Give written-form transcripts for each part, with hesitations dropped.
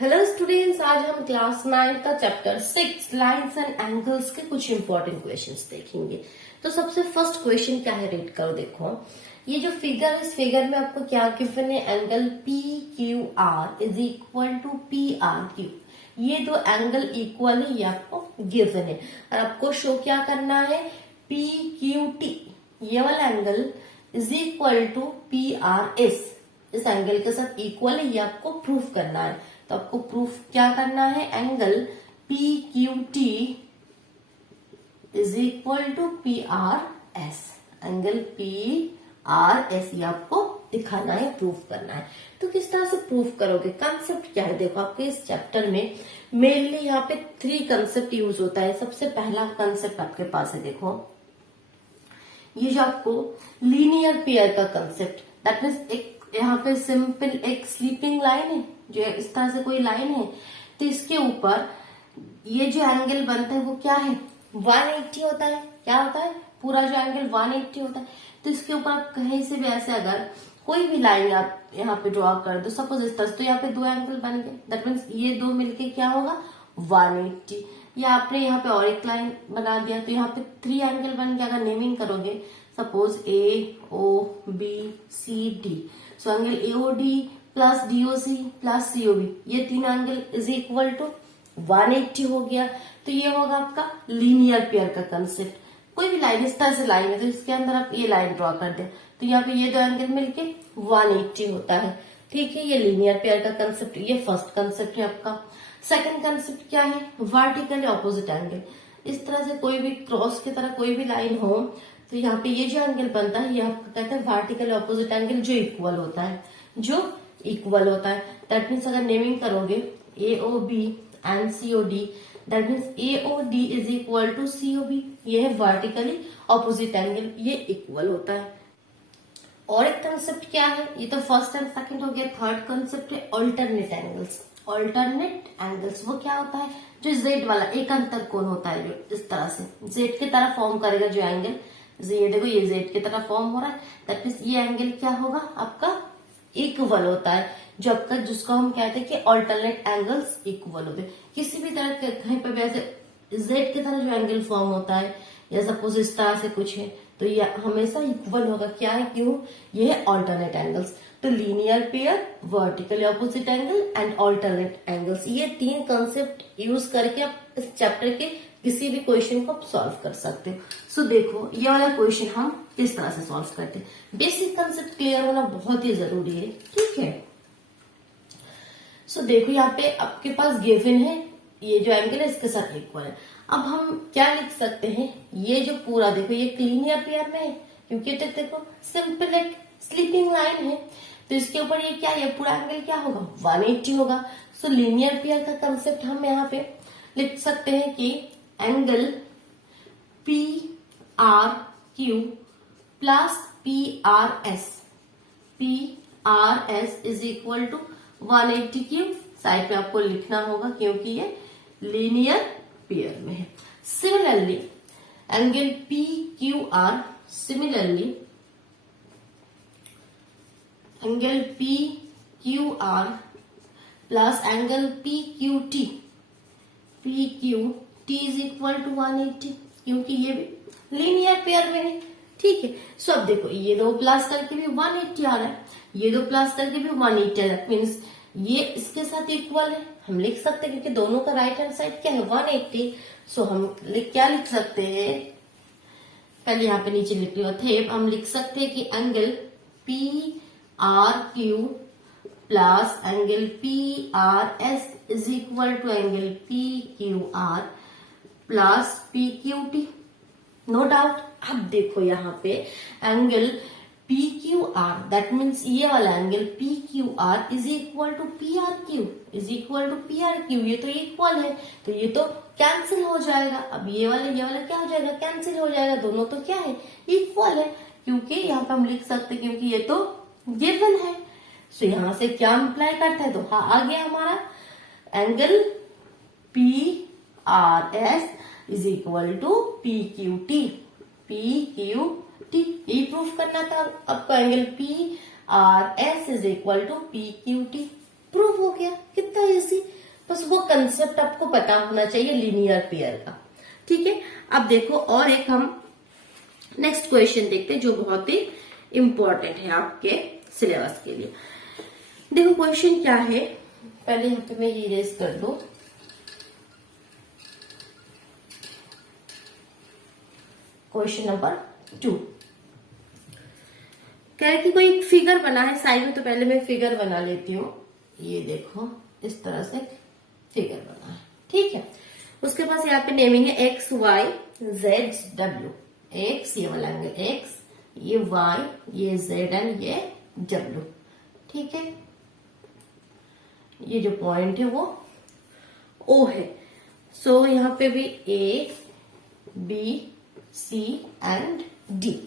Hello students, आज हम class 9 का चैप्टर 6 लाइंस एंड एंगल्स के कुछ इंपॉर्टेंट क्वेश्चंस देखेंगे। तो सबसे फर्स्ट क्वेश्चन क्या है, रीड करो। देखो, ये जो फिगर है, इस फिगर में आपको क्या गिवन है, angle P Q R is equal to P R Q. ये दो एंगल इक्वल है, ये आपको गिवन है और आपको शो क्या करना है, पी क्यू टी ये वाला angle is equal to P R S, इस एंगल के साथ इक्वल है, ये आपको प्रूफ करना है। तो आपको प्रूफ क्या करना है, angle P Q T is equal to P R S, angle P R S ये आपको दिखाना है, प्रूफ करना है। तो किस तरह से प्रूफ करोगे, कंसेप्ट क्या है। देखो, आपके इस चैप्टर में मेनली यहाँ पे 3 कंसेप्ट यूज होता है। सबसे पहला कंसेप्ट आपके पास है, देखो ये जो आपको लीनियर पेयर का कंसेप्ट, दैट मीन्स एक यहाँ पे सिंपल एक स्लीपिंग लाइन है, जो इस तरह से कोई लाइन है, तो इसके ऊपर ये जो एंगल बनता है वो क्या है, 180 होता है। क्या होता है, पूरा जो एंगल 180 होता है। तो इसके ऊपर आप कहीं से भी ऐसे अगर कोई भी लाइन आप यहाँ पे ड्रॉ कर दो, सपोज इस तरह, तो यहाँ पे 2 एंगल बन गए, दैट मीन्स ये 2 मिलके क्या होगा 180। या आपने यहाँ पे और एक लाइन बना दिया, तो यहाँ पे 3 एंगल बन गया। अगर नेमिंग करोगे, suppose A O B C D, so angle AOD plus DOC plus COB, ये 3 एंगल इज इक्वल टू 180 हो गया। तो ये होगा आपका लीनियर पेयर का कंसेप्ट। कोई भी लाइन इस तरह से लाइन है, तो इसके अंदर आप ये लाइन ड्रॉ कर दे, तो यहाँ पे ये 2 एंगल मिलके 180 होता है। ठीक है, ये लीनियर पेयर का कंसेप्ट, ये फर्स्ट कंसेप्ट है आपका। सेकंड कंसेप्ट क्या है, वर्टिकली ऑपोजिट एंगल। इस तरह से कोई भी क्रॉस की तरह कोई भी लाइन हो, तो यहाँ पे ये जो एंगल बनता है, ये आपका कहते हैं वर्टिकली ऑपोजिट एंगल, जो इक्वल होता है, जो इक्वल होता है। दैट मीन्स अगर नेमिंग करोगे A O B and C O D, that means A O D is equal to C O B, ये है वर्टिकली ऑपोजिट एंगल, ये इक्वल होता है। और एक कंसेप्ट क्या है, ये तो फर्स्ट एंड सेकंड हो गया। थर्ड कंसेप्ट है ऑल्टरनेट एंगल्स। ऑल्टरनेट एंगल्स वो क्या होता है, जो जेड वाला एक अंतर कोण होता है, जो इस तरह से जेड की तरह फॉर्म करेगा जो एंगल, ये देखो ये जेड की तरह फॉर्म हो रहा है, दैट मीन्स ये एंगल क्या होगा आपका इक्वल होता है, जो आपका जिसको हम कहते हैं कि ऑल्टरनेट एंगल्स इक्वल होते हैं। किसी भी तरह के कहीं पर भी ऐसे जेड की तरह जो एंगल फॉर्म होता है, या सपोज इस तरह से कुछ है, तो ये हमेशा इक्वल होगा। क्या है, क्यों, ये है ऑल्टरनेट एंगल्स। तो linear pair, vertically opposite angle and alternate angles, ये 3 कंसेप्ट यूज करके आप इस चैप्टर के किसी भी क्वेश्चन को आप सॉल्व कर सकते हो। सो देखो, ये वाला क्वेश्चन हम किस तरह से सॉल्व करते हैं। बेसिक कंसेप्ट क्लियर होना बहुत ही जरूरी है, ठीक है। सो देखो, यहाँ पे आपके पास गिवन है ये जो एंगल है इसके साथ इक्वल है। अब हम क्या लिख सकते हैं, ये जो पूरा देखो ये लीनियर पेयर में है, क्योंकि तो देखो सिंपल एक स्लीपिंग लाइन है, तो इसके ऊपर ये क्या है, पूरा एंगल क्या होगा 180 होगा। सो लीनियर पेयर का कंसेप्ट हम यहाँ पे लिख सकते हैं कि angle P R Q plus P R S is equal to 180 cube. Side पे आपको लिखना होगा क्योंकि ये लीनियर पेयर में है। Similarly angle P Q R, similarly angle P Q R plus angle P Q T is equal to 180, क्योंकि ये भी लीनियर पेयर में है। ठीक है, सो अब देखो ये 2 प्लस करके भी 180 आ रहा है, ये 2 प्लस करके भी 180 आ रहा है, मीन्स ये इसके साथ इक्वल है। हम लिख सकते हैं क्योंकि दोनों का राइट हैंड साइड क्या है 180। सो हम क्या लिख सकते हैं, पहले यहाँ पे नीचे लिख लिया थे, हम लिख सकते हैं कि angle P R Q plus angle P R S is equal to angle P Q R plus P Q T, no doubt. अब देखो यहाँ पे angle P Q R, that means ये वाला angle P Q R is equal to P R Q, ये तो equal है, तो ये तो कैंसिल हो जाएगा। अब ये वाला क्या हो जाएगा, कैंसिल हो जाएगा, दोनों तो क्या है इक्वल है, क्योंकि यहाँ पे हम लिख सकते हैं क्योंकि ये तो गिवन है। सो यहाँ से क्या अप्लाई करता है, तो हाँ आ गया हमारा angle P R S is equal to P Q T, ये प्रूफ करना था आपको। Angle P R S is equal to P Q T proof हो गया, कितना इजी। वो कंसेप्ट आपको पता होना चाहिए लीनियर पेयर का। ठीक है, अब देखो और एक हम नेक्स्ट क्वेश्चन देखते हैं जो बहुत ही इंपॉर्टेंट है आपके सिलेबस के लिए। देखो क्वेश्चन क्या है, पहले यहाँ पे मैं ये इरेज कर दूं। क्वेश्चन नंबर 2 कह रहे कि कोई एक फिगर बना है साइड में, तो पहले मैं फिगर बना लेती हूँ। ये देखो इस तरह से फिगर बना है, ठीक है। उसके पास यहाँ पे नेमिंग है X Y Z W. X ये वाला एंगल एक्स, ये वाई, ये जेड एंड ये डब्ल्यू, ठीक है। ये जो पॉइंट है वो ओ है। सो यहाँ पे भी A B C and D.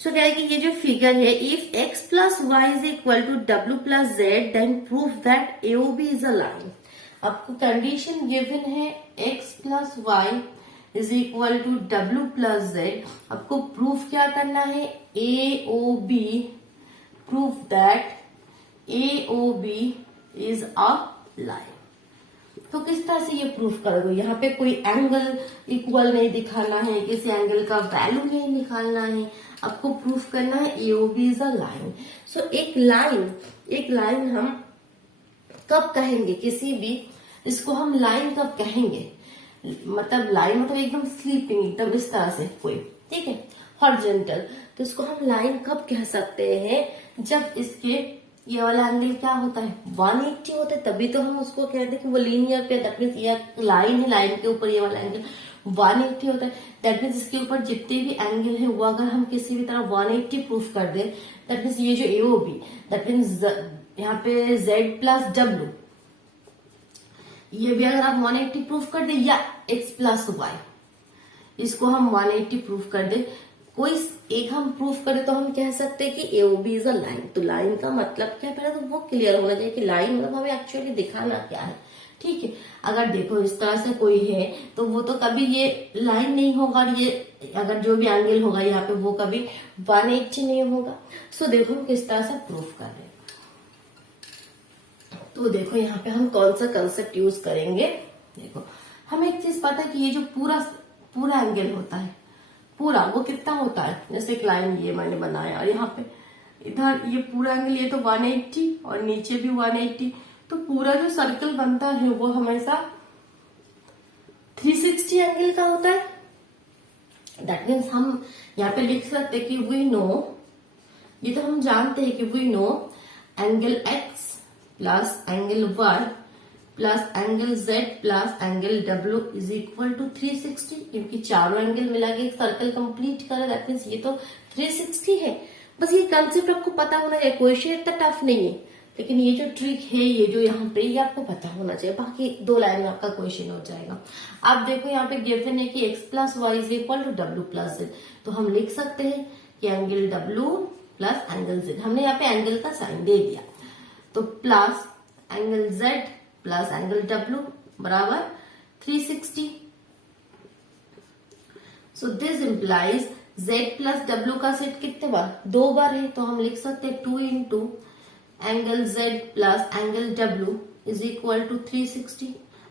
So क्या है कि ये जो फिगर है, if x plus Y is equal to W plus Z then proof that AOB is a line. आपको कंडीशन गिवन है x plus Y is equal to W plus Z. आपको proof क्या करना है, AOB, proof that AOB is a line. तो किस तरह से ये प्रूफ करोगे, यहाँ पे कोई एंगल इक्वल नहीं दिखाना है, किसी एंगल का वैल्यू नहीं निकालना है, आपको प्रूफ करना है AOB इज अ लाइन। सो एक लाइन हम कब कहेंगे, किसी भी इसको हम लाइन कब कहेंगे, मतलब लाइन मतलब एकदम स्लीपिंग, एकदम इस तरह से कोई, ठीक है, हॉरिजॉन्टल। तो इसको हम लाइन कब कह सकते हैं, जब इसके ये वाला एंगल क्या होता है 180 होता है, तभी तो हम उसको कहते हैं कि वो लीनियर पे। दैट मीन्स ये लाइन है, लाइन के ऊपर ये वाला एंगल 180 होता है। दैट मीन्स इसके ऊपर जितने भी एंगल है वो अगर हम किसी भी तरह 180 प्रूफ कर दें, दैट मीन्स ये जो AOB, दैट मीन्स यहाँ पे Z प्लस डब्ल्यू, ये भी अगर आप 180 प्रूफ कर दें, या x प्लस वाई, इसको हम 180 प्रूफ कर दें, कोई एक हम प्रूफ करें तो हम कह सकते हैं कि AOB इज अ लाइन। तो लाइन का मतलब क्या, पहले तो वो क्लियर होना चाहिए कि लाइन मतलब हमें एक्चुअली दिखाना क्या है, ठीक है। अगर देखो इस तरह से कोई है तो वो तो कभी ये लाइन नहीं होगा, और ये अगर जो भी एंगल होगा यहाँ पे वो कभी 180 नहीं होगा। सो देखो हम किस तरह से प्रूफ कर रहे हैं। तो देखो यहाँ पे हम कौन सा कंसेप्ट यूज करेंगे। देखो हमें एक चीज पता है कि ये जो पूरा एंगल होता है, पूरा वो कितना होता है, जैसे एक लाइन ये मैंने बनाया और यहाँ पे इधर ये पूरा एंगल, ये तो 180 और नीचे भी 180, तो पूरा जो सर्कल बनता है वो हमेशा 360 एंगल का होता है। दैट मीन्स हम यहाँ पे लिख सकते हैं कि वी नो, ये तो हम जानते हैं कि we know angle x plus angle y plus angle Z plus angle W is equal to 360, क्योंकि चारों एंगल मिला के एक सर्कल कंप्लीट करे। दैट मीन्स ये तो 360 है। बस ये कंसेप्ट आपको पता होना चाहिए, क्वेश्चन इतना टफ नहीं है, लेकिन ये जो ट्रिक है, ये जो यहाँ पे, ये आपको पता होना चाहिए। बाकी 2 लाइन में आपका क्वेश्चन हो जाएगा। आप देखो यहाँ पे गिवन है कि x plus Y is equal to W plus Z, तो हम लिख सकते हैं कि angle W plus angle Z, हमने यहाँ पे एंगल का साइन दे दिया, तो plus angle Z plus angle W बराबर 360। So this implies Z plus W का सेट कितने बार, 2 बार है, तो हम लिख सकते हैं 2 into angle Z plus angle W is equal to 360,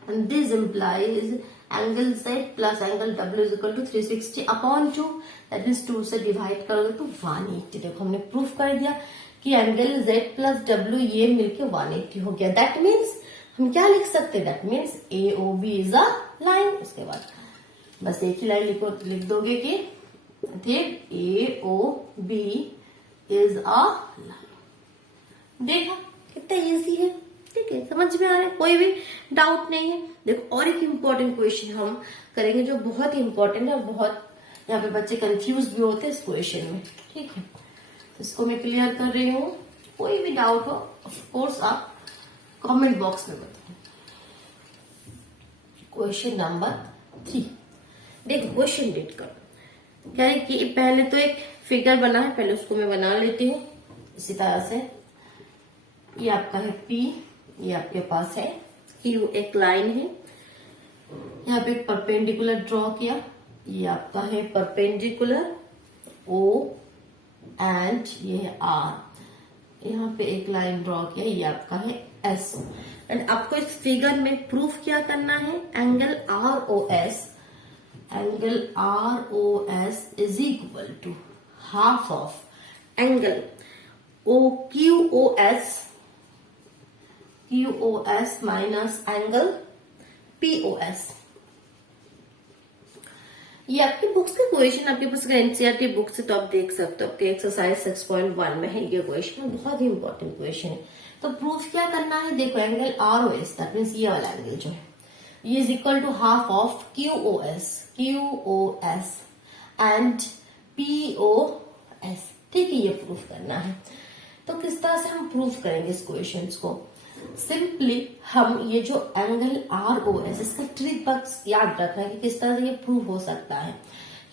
and this implies angle Z plus angle W is equal to 360 upon 2, that means 2 से डिवाइड करोगे तो 180। देखो हमने प्रूफ कर दिया कि एंगल Z प्लस W ये मिलके 180 हो गया। दैट मीन्स हम क्या लिख सकते हैं, that means AOB is a line. उसके बाद बस एक ही लाइन लिख दोगे कि AOB इज अ लाइन। देखा कितना इजी है, ठीक है, समझ में आ रहा है, कोई भी डाउट नहीं है। देखो और एक इम्पोर्टेंट क्वेश्चन हम करेंगे जो बहुत ही इम्पोर्टेंट है, और बहुत यहाँ पे बच्चे कंफ्यूज भी होते हैं इस क्वेश्चन में, ठीक है। तो इसको मैं क्लियर कर रही हूँ, कोई भी डाउट हो ऑफ कोर्स आप कमेंट बॉक्स में बताओ। क्वेश्चन नंबर 3, देखो क्वेश्चन रीड करो। क्या है कि पहले तो एक फिगर बना है, पहले उसको मैं बना लेती हूँ इसी तरह से। ये आपका है P, ये आपके पास है Q, एक लाइन है, यहाँ पे एक परपेंडिकुलर ड्रॉ किया, ये आपका है परपेंडिकुलर O एंड ये है R, यहाँ पे एक लाइन ड्रॉ किया, ये आपका है S। एंड आपको इस फिगर में प्रूफ क्या करना है, angle R O S is equal to half of angle Q O S minus angle P O S. ये आपकी बुक्स का क्वेश्चन, आपके पास अगर एनसीईआरटी बुक से तो आप देख सकते हो, आपके एक्सरसाइज 6.1 में है ये क्वेश्चन, बहुत ही इंपॉर्टेंट क्वेश्चन है। तो प्रूफ क्या करना है, देखो angle R O S that means ये वाला एंगल जो है ये is equal to half of Q O S and P O S. ठीक है, ये प्रूफ करना है। तो किस तरह से हम प्रूफ करेंगे इस क्वेश्चन को, सिंपली हम ये जो एंगल आर ओ एस, इसका ट्रिक बस याद रखना है कि किस तरह से ये प्रूव हो सकता है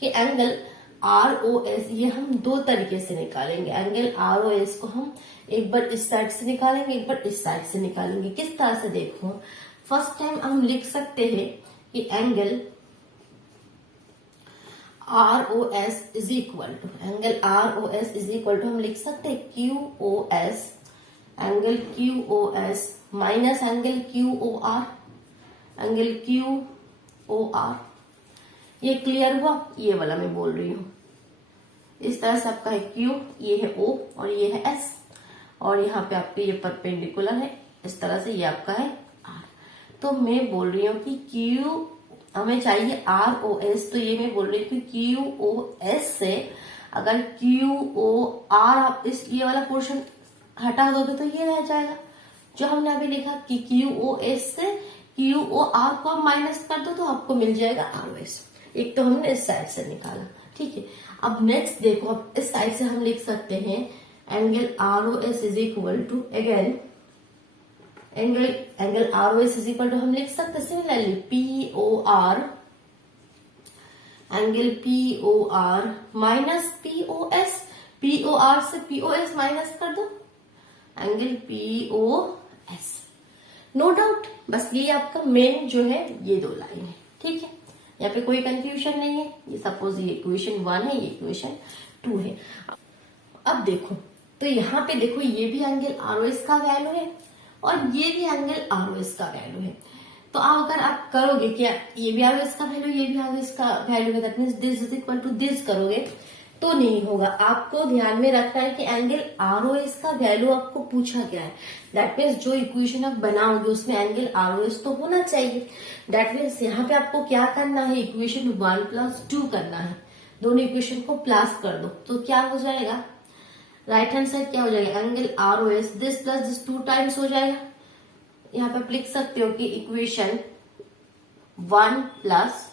कि एंगल आर ओ एस ये हम दो तरीके से निकालेंगे। एंगल आर ओ एस को हम एक बार इस साइड से निकालेंगे, एक बार इस साइड से निकालेंगे। किस तरह से, देखो फर्स्ट टाइम हम लिख सकते हैं कि angle R O S is equal to हम लिख सकते हैं Q O S, angle Q O S minus angle Q O R, ये क्लियर हुआ। ये वाला मैं बोल रही हूं, इस तरह से आपका है क्यू, ये है ओ और ये है एस, और यहाँ पे आपके ये परपेंडिकुलर है, इस तरह से ये आपका है आर। तो मैं बोल रही हूँ कि क्यू हमें चाहिए आर ओ एस, तो ये मैं बोल रही हूँ कि क्यू ओ एस से अगर क्यू ओ आर आप इस ये वाला पोर्शन हटा दोगे तो ये रह जाएगा जो हमने अभी लिखा कि क्यू ओ एस से क्यू ओ आर को आप माइनस कर दो तो आपको मिल जाएगा आर ओ एस। एक तो हमने इस साइड से निकाला, ठीक है। अब नेक्स्ट देखो, अब इस साइड से हम लिख सकते हैं angle R O S is equal to, again angle R O S is equal to हम लिख सकते हैं similarly P O R, angle P O R minus P O S, P O R से पी ओ एस माइनस कर दो, angle P O S. No doubt, बस ये आपका मेन जो है ये दो लाइन है, ठीक है। यहाँ पे कोई कंफ्यूजन नहीं है। ये सपोज ये इक्वेशन 1 है, ये इक्वेशन 2 है। अब देखो, तो यहाँ पे देखो ये भी एंगल आर ओ एस का वैल्यू है और ये भी एंगल आर ओ एस का वैल्यू है। तो अगर आप करोगे क्या, ये भी आर ओ एस का वैल्यू, ये भी आर ओ एस का वैल्यू है, that means this is equal to this करोगे तो नहीं होगा। आपको ध्यान में रखना है कि एंगल आर ओ एस का वैल्यू आपको पूछा गया है, दैट मीन्स जो इक्वेशन आप बनाओगे उसमें एंगल आर ओ एस तो होना चाहिए। दैट मीन्स यहाँ पे आपको क्या करना है, इक्वेशन 1 + 2 करना है। दोनों इक्वेशन को प्लस कर दो तो क्या हो जाएगा, राइट हैंड साइड क्या हो जाएगा, angle R O S this plus this 2 times हो जाएगा। यहाँ पे आप लिख सकते हो कि इक्वेशन 1 प्लस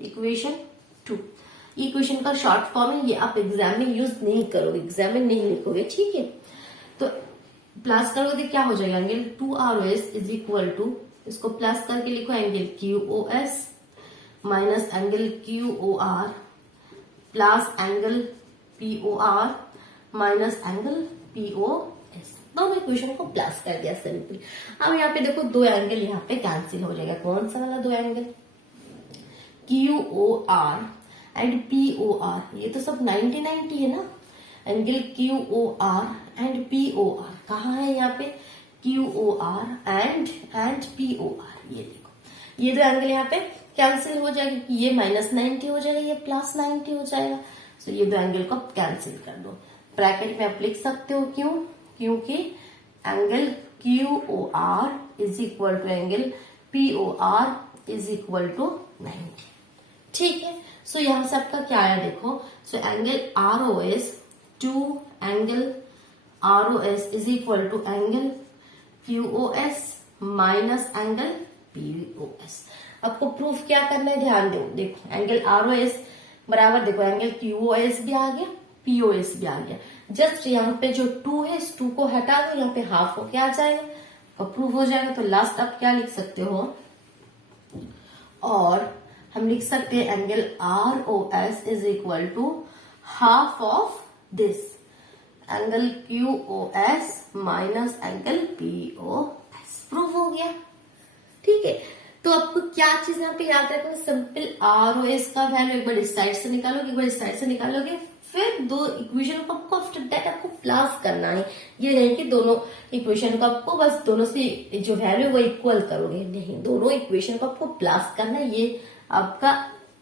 इक्वेशन 2। इक्वेशन का शॉर्ट फॉर्म है, ये आप एग्जाम में यूज नहीं करोगे, एग्जाम में नहीं लिखोगे, ठीक है। तो प्लस करोगे तो क्या हो जाएगा, angle 2 R O S is equal to, इसको प्लस करके लिखो angle Q O S minus angle Q O R plus angle P O R minus angle P O S. दोनों इक्वेशन को प्लस कर दिया सिंपली। अब यहाँ पे देखो दो एंगल यहाँ पे कैंसिल हो जाएगा। कौन सा वाला दो angle, Q O R and P O R, ये तो सब 90-90 है ना। Angle Q O R and P O R कहाँ है, यहाँ पे Q O R and P O R. ये देखो ये दो एंगल यहाँ पे कैंसिल हो जाएगा, ये -90 हो जाएगा, ये +90 हो जाएगा। तो ये दो एंगल को कैंसिल कर दो। ब्रैकेट में आप लिख सकते हो क्यों, क्योंकि angle Q O R is equal to angle P O R is equal to 90, ठीक है। सो यहां से आपका क्या आया देखो, so angle R O S two angle R O S is equal to angle Q O S minus angle P O S. आपको proof क्या करना है, ध्यान दो। देखो एंगल आर ओ एस बराबर, देखो एंगल क्यू ओ एस भी आ गया, पी ओ एस भी आ गया। जस्ट यहाँ पे जो 2 है, इस 2 को हटा दो, यहाँ पे हाफ हो क्या आ जाएगा, तो प्रूफ हो जाएगा। तो लास्ट आप क्या लिख सकते हो, और हम लिख सकते हैं angle R O S is equal to half of this angle Q O S minus angle P O S. Proof हो गया, ठीक है। तो आपको क्या चीज यहाँ पे याद रखना, सिंपल आर ओ एस का वैल्यू एक बार इस साइड से निकालोगे, एक बार इस साइड से निकालोगे, फिर दो इक्वेशन को आपको आफ्टर दैट आपको प्लस करना है। ये नहीं कि दोनों इक्वेशन को आपको बस दोनों से जो वैल्यू वो इक्वल करोगे, नहीं, दोनों इक्वेशन को आपको प्लस करना है, ये आपका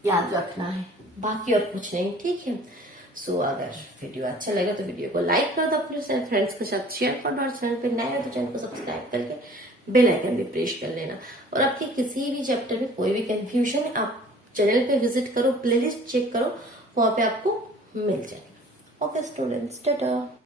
याद रखना है, बाकी और कुछ नहीं, ठीक है। सो अगर वीडियो अच्छा लगा तो वीडियो को लाइक कर दो, अपने फ्रेंड्स के साथ शेयर कर दो, और चैनल पे नए हो तो चैनल को सब्सक्राइब करके बेल आइकन भी प्रेस कर लेना। और आपके किसी भी चैप्टर में कोई भी कंफ्यूजन है, आप चैनल पे विजिट करो, प्लेलिस्ट चेक करो, वहां पे आपको मिल जाएगा। Okay students, Tata.